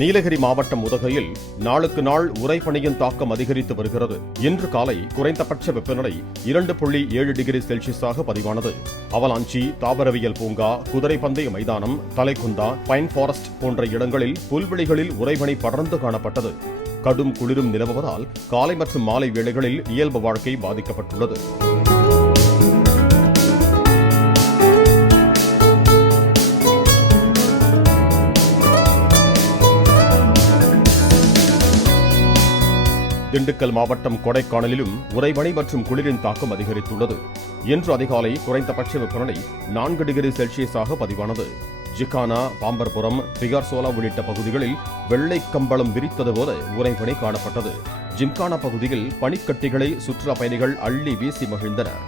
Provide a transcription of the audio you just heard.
நீலகிரி மாவட்டம் உதகையில் நாளுக்கு நாள் உறைபனியின் தாக்கம் அதிகரித்து வருகிறது. இன்று காலை குறைந்தபட்ச வெப்பநிலை 2.7 டிகிரி செல்சியஸாக பதிவானது. அவலாஞ்சி, தாவரவியல் பூங்கா, குதிரைப்பந்தய மைதானம், தலைக்குந்தா, பைன் ஃபாரஸ்ட் போன்ற இடங்களில் புல்வெளிகளில் உறைபனி படர்ந்து காணப்பட்டது. கடும் குளிரும் நிலவுவதால் காலை மற்றும் மாலை வேளைகளில் இயல்பு வாழ்க்கை பாதிக்கப்பட்டுள்ளது. திண்டுக்கல் மாவட்டம் கொடைக்கானலிலும் உறைபனி மற்றும் குளிரின் தாக்கம் அதிகரித்துள்ளது. இன்று அதிகாலை குறைந்தபட்ச வெப்பநிலை 4 டிகிரி செல்சியஸாக பதிவானது. ஜிகானா, பாம்பர்புரம், பிகார்சோலா உள்ளிட்ட பகுதிகளில் வெள்ளை கம்பளம் விரித்தது போல உறைபனி காணப்பட்டது. ஜிம்கானா பகுதியில் பனிக்கட்டிகளை சுற்றுலா பயணிகள் அள்ளி வீசி மகிழ்ந்தனர்.